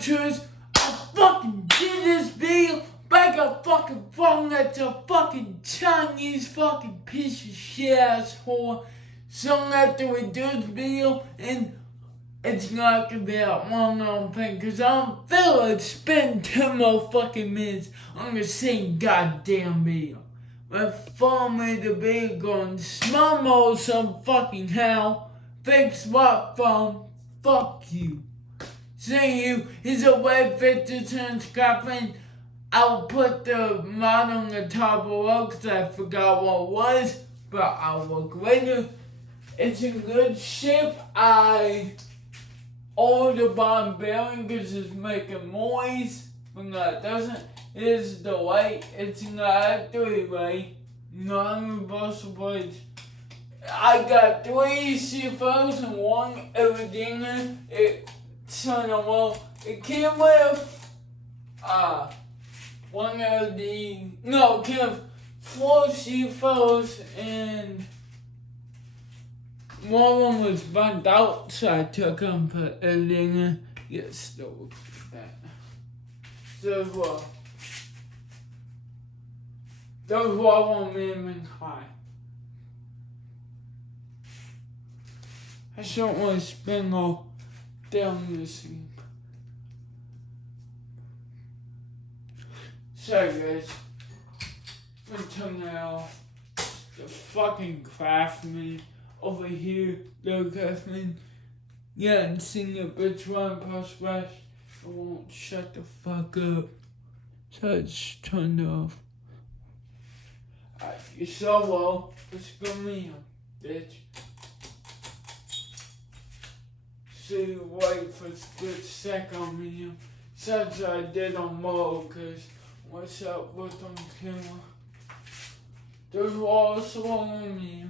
choose, I fucking did this video like a fucking phone that's a fucking Chinese fucking piece of shit asshole. Soon after we do this video, and it's not gonna be that long thing, cause I don't feel like spending 10 more fucking minutes on the same goddamn video. But follow me the video going small mode some fucking hell. Thanks what phone. Fuck you. See you is a way 50 cents craftmade. I'll put the mod on the top below because I forgot what it was, but I'll look later. It's in good shape. I ordered the bottom bearing because it's making noise. But no, it doesn't. It is the light. It's not a 3-way, non-reversible blades. I got 3 CFOs and 1 Evidina. It's on a wall. It came with 1 LED. No, it came with 4 CFOs and one of them was burnt out, so I took them for Evidina. It still looks like that. So, those were all medium and high. I just don't want to spend all down this thing. Sorry guys. I'm gonna turn that off. The fucking craftmade over here. The craftmade. Yeah, and seeing a bitch run past splash. It won't shut the fuck up. So it's turned off. Alright, you're so low. Let's go me, bitch. See, wait for a split second on me. Such I did on mode, cause what's up with on camera? There's walls on me.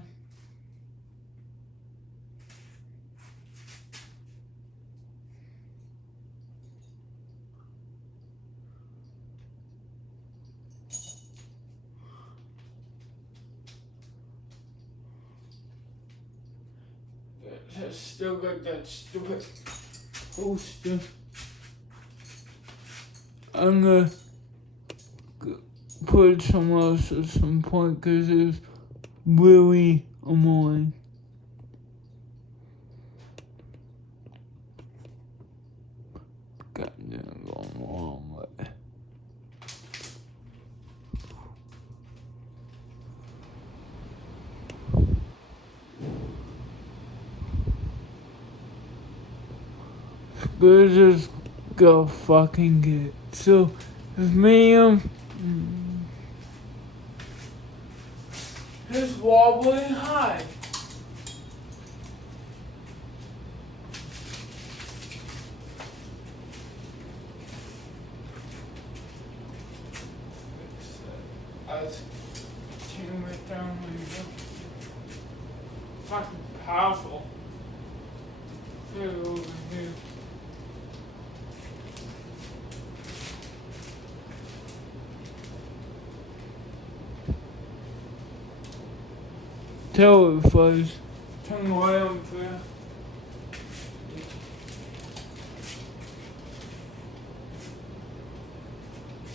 I still got that stupid poster. I'm gonna put it somewhere else at some point because it's really annoying. Goddamn, going the wrong way. But just go fucking get it. So, it's medium. It's wobbly high. Let's turn it down when you go. Fucking powerful. Get it over here. Tell it fuzz. Turn the light on for you.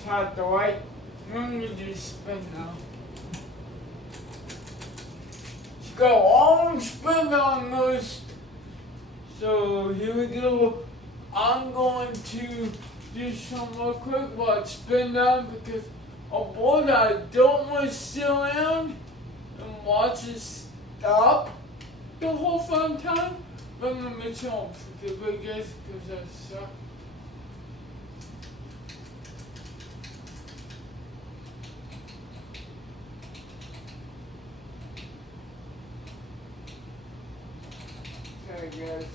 Hot the light. I'm gonna do spin now. It's got a long spin on this. So here we go. I'm going to do some real quick while it's spin down because on board I don't want to sit around and watch it stop the whole fun time. But I'm gonna make sure I'm forgive it guys because that sucks. Okay guys.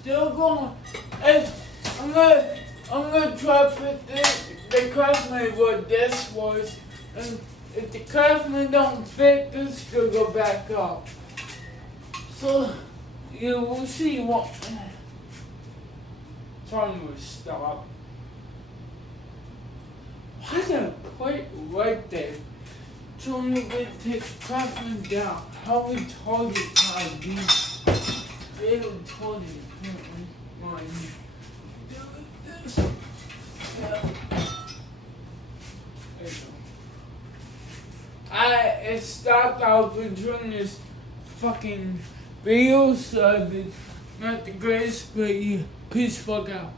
still going. I'm gonna try to put the craftmade what this was, and if the craftmade don't fit, this will go back up. So yeah, we'll see what. Time will stop. Why did I put it right there? Trying to take craftmade down. How retarded can I be? Very retarded apparently. Mine. Yeah. It stopped. I've been doing this fucking video, so I've been not the greatest, but yeah, peace fuck out.